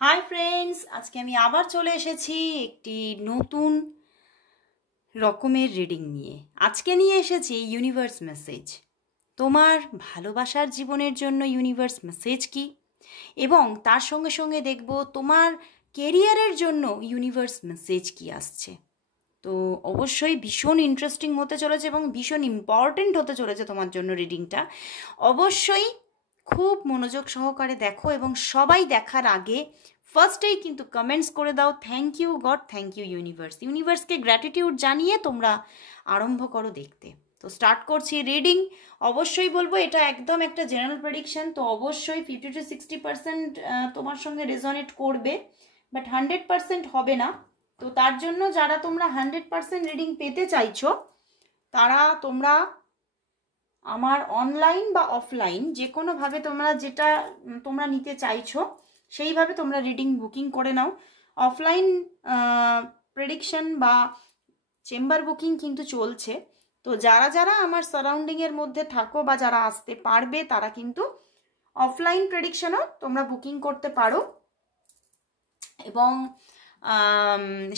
Hi friends, আজকে আমি আবার চলে এসেছি একটি নতুন রকমের রিডিং নিয়ে। আজকে নিয়ে এসেছি ইউনিভার্স মেসেজ। তোমার ভালোবাসার জীবনের জন্য ইউনিভার্স মেসেজ কি, এবং তার সঙ্গে সঙ্গে দেখব তোমার কেরিয়ারের জন্য ইউনিভার্স মেসেজ কি আসছে। তো অবশ্যই ভীষণ ইন্টারেস্টিং হতে চলেছে এবং ভীষণ ইম্পর্টেন্ট হতে চলেছে তোমার জন্য রিডিংটা। অবশ্যই খুব মনোযোগ সহকারে দেখো, এবং সবাই দেখার আগে ফার্স্টেই কিন্তু কমেন্টস করে দাও thank you God, thank you universe. ইউনিভার্সকে গ্র্যাটিটিউড জানিয়ে তোমরা আরম্ভ করো দেখতে। তো স্টার্ট করছি রিডিং। অবশ্যই বলবো এটা একদম একটা জেনারেল প্রেডিকশন, তো অবশ্যই 50-60% তোমার সঙ্গে রেজনেট করবে, বাট 100% হবে না। তো তার জন্য যারা তোমরা 100% রিডিং পেতে চাইছো, তারা তোমরা আমার অনলাইন বা অফলাইন যে কোনোভাবে তোমরা যেটা তোমরা নিতে চাইছো সেইভাবে তোমরা রিডিং বুকিং করে নাও। অফলাইন প্রেডিকশন বা চেম্বার বুকিং কিন্তু চলছে। তো যারা যারা আমার সারাউন্ডিংয়ের মধ্যে থাকো বা যারা আসতে পারবে, তারা কিন্তু অফলাইন প্রেডিকশনও তোমরা বুকিং করতে পারো, এবং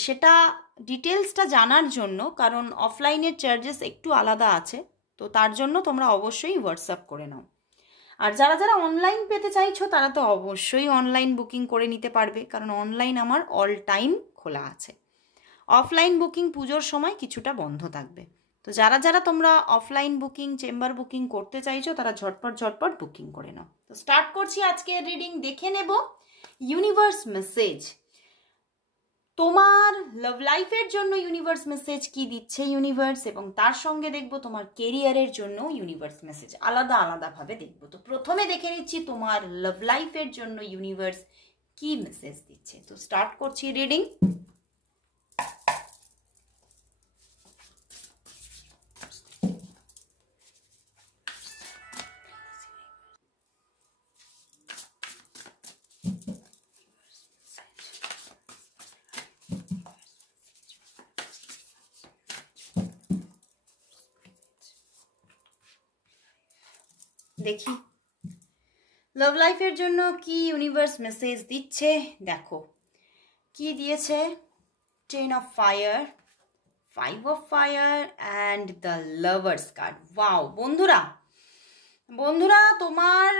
সেটা ডিটেলসটা জানার জন্য, কারণ অফলাইনের চার্জেস একটু আলাদা আছে, তো তার জন্য তোমরা অবশ্যই হোয়াটসঅ্যাপ করে নাও। আর যারা যারা অনলাইন পেতে চাইছো তারা তো অবশ্যই অনলাইন বুকিং করে নিতে পারবে, কারণ অনলাইন আমার অল টাইম খোলা আছে। অফলাইন বুকিং পুজোর সময় কিছুটা বন্ধ থাকবে। তো যারা যারা তোমরা অফলাইন বুকিং চেম্বার বুকিং করতে চাইছো তারা ঝটপট ঝটপট বুকিং করে নাও। তো স্টার্ট করছি আজকে রিডিং। দেখে নেব ইউনিভার্স মেসেজ। তোমার লাভ লাইফের জন্য ইউনিভার্স মেসেজ কি দিচ্ছে ইউনিভার্স, এবং তার সঙ্গে দেখব তোমার কেরিয়ারের জন্য ইউনিভার্স মেসেজ। আলাদা আলাদাভাবে দেখব। তো প্রথমে দেখে নিচ্ছি তোমার লাভ লাইফের জন্য ইউনিভার্স কি মেসেজ দিচ্ছে। তো স্টার্ট করছি রিডিং। দেখি লাভ লাইফের জন্য কি ইউনিভার্স মেসেজ দিচ্ছে। দেখো কি দিয়েছে, 10 of fire, 5 of fire and the lovers card. Wow বন্ধুরা, তোমার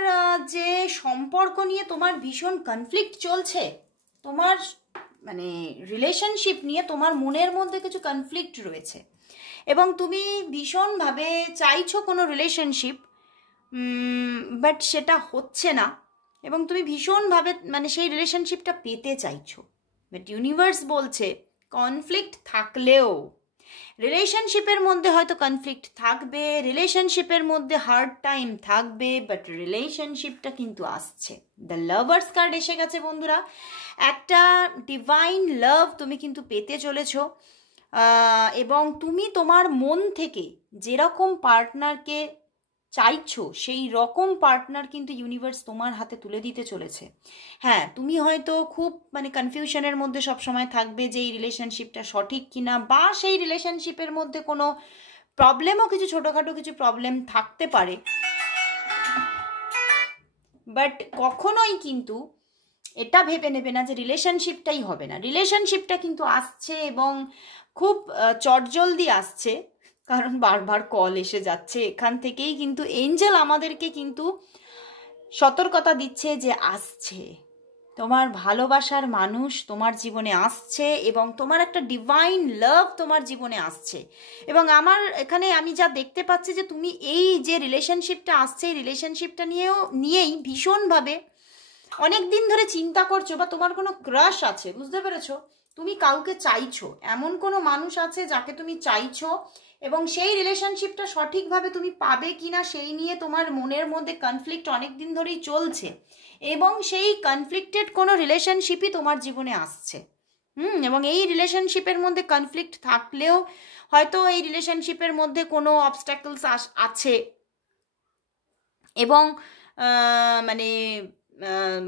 যে সম্পর্ক নিয়ে তোমার ভীষণ কনফ্লিক্ট চলছে, তোমার মানে রিলেশনশিপ নিয়ে তোমার মনের মধ্যে কিছু কনফ্লিক্ট রয়েছে, এবং তুমি ভীষণভাবে চাইছো কোনো রিলেশনশিপ, বাট সেটা হচ্ছে না, এবং তুমি ভীষণভাবে মানে সেই রিলেশনশিপটা পেতে চাইছো। বাট ইউনিভার্স বলছে কনফ্লিক্ট থাকলেও, রিলেশনশিপের মধ্যে হয়তো কনফ্লিক্ট থাকবে, রিলেশনশিপের মধ্যে হার্ড টাইম থাকবে, বাট রিলেশনশিপটা কিন্তু আসছে। দ্য লাভার্স কার্ড এসে গেছে বন্ধুরা। একটা ডিভাইন লাভ তুমি কিন্তু পেতে চলেছ, এবং তুমি তোমার মন থেকে যেরকম পার্টনারকে চাইছো সেই রকম পার্টনার কিন্তু ইউনিভার্স তোমার হাতে তুলে দিতে চলেছে। হ্যাঁ, তুমি হয়তো খুব মানে কনফিউশনের মধ্যে সবসময় থাকবে যে এই রিলেশনশিপটা সঠিক কিনা, বা সেই রিলেশনশিপের মধ্যে কোনো প্রবলেমও, কিছু ছোটোখাটো কিছু প্রবলেম থাকতে পারে, বাট কখনোই কিন্তু এটা ভেবে নেবে না যে রিলেশনশিপটাই হবে না। রিলেশনশিপটা কিন্তু আসছে, এবং খুব চটজলদি আসছে, কারণ বারবার কল এসে যাচ্ছে এখান থেকেই কিন্তু এঞ্জেল আমাদেরকে কিন্তু সতর্কতা দিচ্ছে যে আসছে, তোমার ভালোবাসার মানুষ তোমার জীবনে আসছে, এবং তোমার একটা ডিভাইন লাভ তোমার জীবনে আসছে। এবং আমার এখানে আমি যা দেখতে পাচ্ছি যে তুমি এই যে রিলেশনশিপটা আসছে, এই রিলেশনশিপটা নিয়েই ভীষণভাবে অনেক দিন ধরে চিন্তা করছো, বা তোমার কোনো ক্রাশ আছে, বুঝতে পেরেছো? তুমি কাউকে চাইছো, এমন কোনো মানুষ আছে যাকে তুমি চাইছো, এবং সেই রিলেশনশিপটা সঠিকভাবে তুমি পাবে কিনা সেই নিয়ে তোমার মনের মধ্যে কনফ্লিক্ট অনেক দিন ধরেই চলছে, এবং সেই কনফ্লিক্টেড কোনো রিলেশনশিপই তোমার জীবনে আসছে। এবং এই রিলেশনশিপের মধ্যে কনফ্লিক্ট থাকলেও হয়তো এই রিলেশনশিপের মধ্যে কোনো অবস্ট্যাকলস আছে, এবং মানে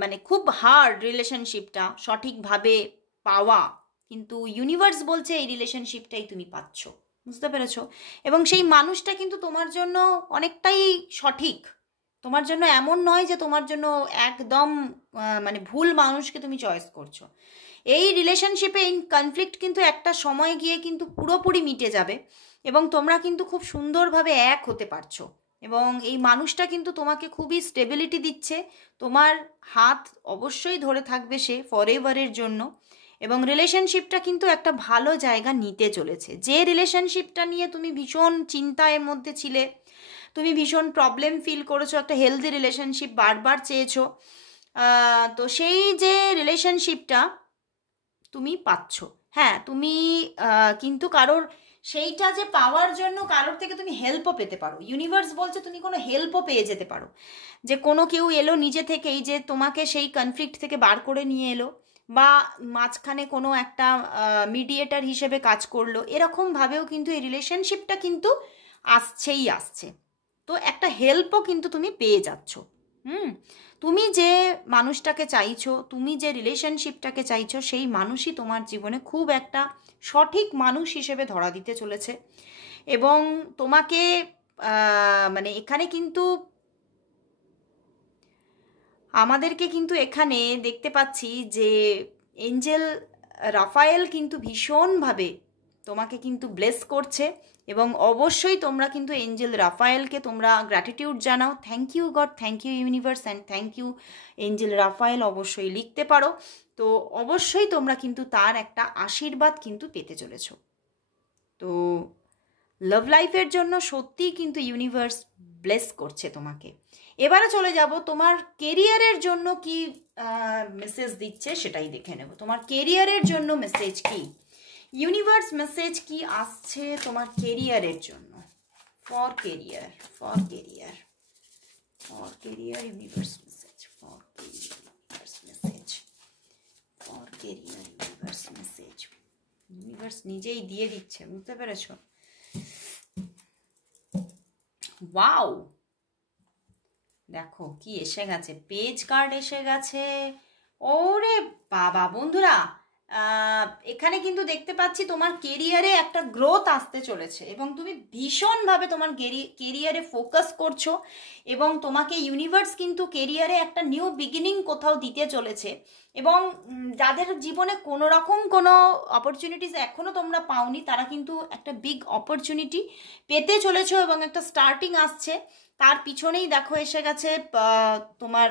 মানে খুব হার্ড রিলেশনশিপটা সঠিকভাবে পাওয়া, কিন্তু ইউনিভার্স বলছে এই রিলেশনশিপটাই তুমি পাচ্ছ, বুঝতে পেরেছো? এবং সেই মানুষটা কিন্তু তোমার জন্য অনেকটাই সঠিক, তোমার জন্য এমন নয় যে তোমার জন্য একদম মানে ভুল মানুষকে তুমি চয়েস করছো। এই রিলেশনশিপে ইন কনফ্লিক্ট কিন্তু একটা সময় গিয়ে কিন্তু পুরোপুরি মিটে যাবে এবং তোমরা কিন্তু খুব সুন্দরভাবে এক হতে পারছো। এবং এই মানুষটা কিন্তু তোমাকে খুবই স্টেবিলিটি দিচ্ছে, তোমার হাত অবশ্যই ধরে থাকবে সে ফরএভারের জন্য। এবং রিলেশনশিপটা কিন্তু একটা ভালো জায়গা নিতে চলেছে। যে রিলেশনশিপটা নিয়ে তুমি ভীষণ চিন্তার মধ্যে ছিলে, তুমি ভীষণ প্রবলেম ফিল করেছো, একটা হেলদি রিলেশনশিপ বারবার চেয়েছো, তো সেই যে রিলেশনশিপটা তুমি পাচ্ছ। হ্যাঁ, তুমি কিন্তু কারোর সেইটা যে পাওয়ার জন্য কারোর থেকে তুমি হেল্পও পেতে পারো। ইউনিভার্স বলছে তুমি কোনো হেল্পও পেয়ে যেতে পারো, যে কোনো কেউ এলো নিজে থেকেই যে তোমাকে সেই কনফ্লিক্ট থেকে বার করে নিয়ে এলো, বা মাঝখানে কোনো একটা মিডিয়েটার হিসেবে কাজ করলো। এরকমভাবেও কিন্তু এই রিলেশনশিপটা কিন্তু আসছেই আসছে। তো একটা হেল্পও কিন্তু তুমি পেয়ে যাচ্ছ। তুমি যে মানুষটাকে চাইছো, তুমি যে রিলেশনশিপটাকে চাইছো, সেই মানুষই তোমার জীবনে খুব একটা সঠিক মানুষ হিসেবে ধরা দিতে চলেছে। এবং তোমাকে মানে এখানে কিন্তু আমাদেরকে কিন্তু এখানে দেখতে পাচ্ছি যে এঞ্জেল রাফায়েল কিন্তু ভীষণভাবে তোমাকে কিন্তু ব্লেস করছে। এবং অবশ্যই তোমরা কিন্তু এঞ্জেল রাফায়েলকে তোমরা গ্র্যাটিটিউড জানাও, thank you God, thank you universe and thank you angel Raphael অবশ্যই লিখতে পারো। তো অবশ্যই তোমরা কিন্তু তার একটা আশীর্বাদ কিন্তু পেতে চলেছ। তো লাভ লাইফের জন্য সত্যিই কিন্তু ইউনিভার্স ব্লেস করছে তোমাকে। এবারে চলে যাব তোমার কেরিয়ারের জন্য কি মেসেজ দিচ্ছে সেটাই দেখে নেব। তোমার কেরিয়ারের জন্য মেসেজ কি, ইউনিভার্স মেসেজ কি আসছে তোমার কেরিয়ারের জন্য? For career, for career, for career universe message, for career universe message, for career universe message. Universe নিজেই দিয়ে দিচ্ছে, বুঝতে পেরেছ? ওয়াও, দেখো কি এসে গেছে, পেজ কার্ড এসে গেছে। ওরে বাবা বন্ধুরা, এখানে কিন্তু দেখতে পাচ্ছি তোমার কেরিয়ারে একটা গ্রোথ আসতে চলেছে এবং তুমি ভীষণভাবে তোমার কেরিয়ারে ফোকাস করছো। এবং তোমাকে ইউনিভার্স কিন্তু কেরিয়ারে একটা নিউ বিগিনিং কোথাও দিতে চলেছে। এবং যাদের জীবনে কোনো রকম কোনো অপরচুনিটিস এখনও তোমরা পাওনি, তারা কিন্তু একটা বিগ অপরচুনিটি পেতে চলেছো এবং একটা স্টার্টিং আসছে। তার পিছনেই দেখো এসে গেছে তোমার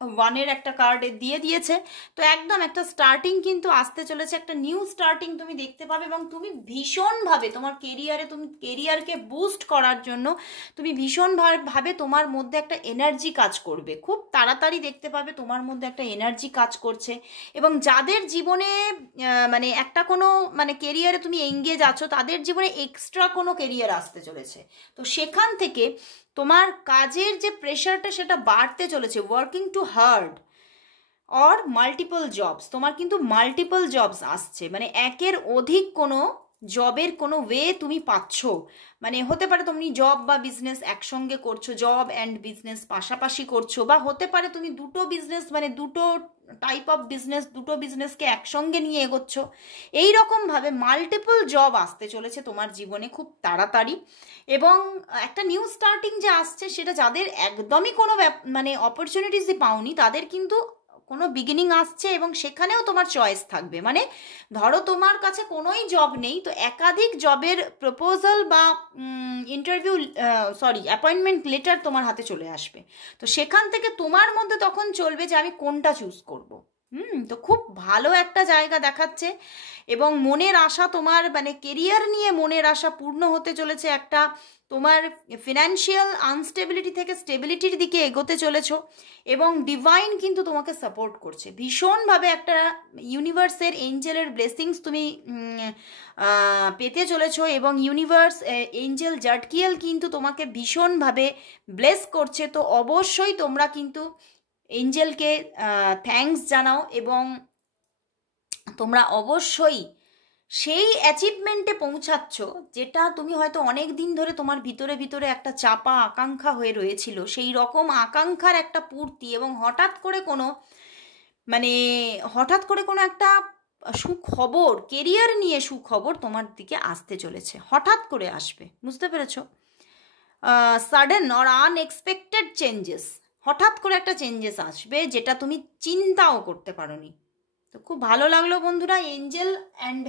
ওয়ানের একটা কার্ড দিয়ে দিয়েছে। তো একদম একটা স্টার্টিং কিন্তু আসতে চলেছে, একটা নিউ স্টার্টিং তুমি দেখতে পাবে। এবং তুমি ভীষণভাবে তোমার কেরিয়ারে, তুমি কেরিয়ারকে বুস্ট করার জন্য তুমি ভীষণভাবে তোমার মধ্যে একটা এনার্জি কাজ করবে। খুব তাড়াতাড়ি দেখতে পাবে তোমার মধ্যে একটা এনার্জি কাজ করছে। এবং যাদের জীবনে মানে একটা কোনো মানে কেরিয়ারে তুমি এঙ্গেজ আছো, তাদের জীবনে এক্সট্রা কোনো কেরিয়ার আসতে চলেছে। তো সেখান থেকে তোমার কাজের যে প্রেশারটা সেটা বাড়তে চলেছে, working too hard or multiple jobs. তোমার কিন্তু মাল্টিপল জবস আসছে, মানে একের অধিক কোনো জবের কোনো ওয়ে তুমি পাচ্ছ। মানে হতে পারে তুমি জব বা বিজনেস একসঙ্গে করছো, জব অ্যান্ড বিজনেস পাশাপাশি করছো, বা হতে পারে তুমি দুটো বিজনেস মানে দুটো টাইপ অফ বিজনেস, দুটো বিজনেসকে একসঙ্গে নিয়ে এগোচ্ছ। এইরকমভাবে মাল্টিপল জব আসতে চলেছে তোমার জীবনে খুব তাড়াতাড়ি। এবং একটা নিউ স্টার্টিং যে আসছে, সেটা যাদের একদমই কোনো মানে অপরচুনিটিসই পাওনি, তাদের কিন্তু কোনো বিগিনিং আসছে এবং সেখানেও তোমার চয়েস থাকবে। মানে ধরো তোমার কাছে কোনোই জব নেই, তো একাধিক জবের প্রপোজাল বা ইন্টারভিউ অ্যাপয়েন্টমেন্ট লেটার তোমার হাতে চলে আসবে। তো সেখান থেকে তোমার মধ্যে তখন চলবে যে আমি কোনটা চুজ করব। তো খুব ভালো একটা জায়গা দেখাচ্ছে। এবং মনের আশা তোমার মানে কেরিয়ার নিয়ে মনের আশা পূর্ণ হতে চলেছে। একটা তোমার ফিনান্সিয়াল আনস্টেবিলিটি থেকে স্টেবিলিটির দিকে এগোতে চলেছ। এবং ডিভাইন কিন্তু তোমাকে সাপোর্ট করছে ভীষণভাবে। একটা ইউনিভার্সের এঞ্জেলের ব্লেসিংস তুমি পেতে চলেছ। এবং ইউনিভার্স এঞ্জেল জাটকিয়েল কিন্তু তোমাকে ভীষণভাবে ব্লেস করছে। তো অবশ্যই তোমরা কিন্তু এঞ্জেলকে থ্যাঙ্কস জানাও এবং তোমরা অবশ্যই সেই অ্যাচিভমেন্টে পৌঁছাচ্ছ যেটা তুমি হয়তো অনেক দিন ধরে তোমার ভিতরে ভিতরে একটা চাপা আকাঙ্ক্ষা হয়ে রয়েছিল। সেই রকম আকাঙ্ক্ষার একটা পূর্তি এবং হঠাৎ করে কোনো একটা সুখবর, কেরিয়ার নিয়ে সুখবর তোমার দিকে আসতে চলেছে, হঠাৎ করে আসবে, বুঝতে পেরেছো? সাডেন অর আনএক্সপেক্টেড চেঞ্জেস, হঠাৎ করে একটা চেঞ্জেস আসবে যেটা তুমি চিন্তাও করতে পারোনি। তো খুব ভালো লাগলো বন্ধুরা, এঞ্জেল অ্যান্ড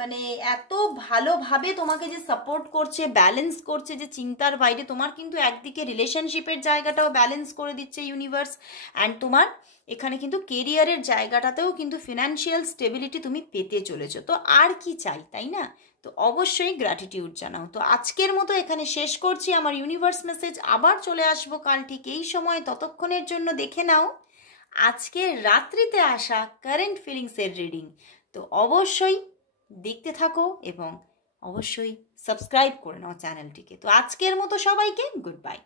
মানে এত ভালোভাবে তোমাকে যে সাপোর্ট করছে, ব্যালেন্স করছে, যে চিন্তার বাইরে তোমার কিন্তু একদিকে রিলেশনশিপের জায়গাটাও ব্যালেন্স করে দিচ্ছে ইউনিভার্স, অ্যান্ড তোমার এখানে কিন্তু কেরিয়ারের জায়গাটাতেও কিন্তু ফিনান্সিয়াল স্টেবিলিটি তুমি পেতে চলেছো। তো আর কি চাই, তাই না? তো অবশ্যই গ্র্যাটিটিউড জানাও। তো আজকের মতো এখানে শেষ করছি আমার ইউনিভার্স মেসেজ। আবার চলে আসবো কাল ঠিক এই সময়। ততক্ষণের জন্য দেখে নাও আজকের রাত্রিতে আসা কারেন্ট ফিলিংসের রিডিং। তো অবশ্যই দেখতে থাকো এবং অবশ্যই সাবস্ক্রাইব করে নাও চ্যানেলটিকে। তো আজকের মতো সবাইকে গুড বাই।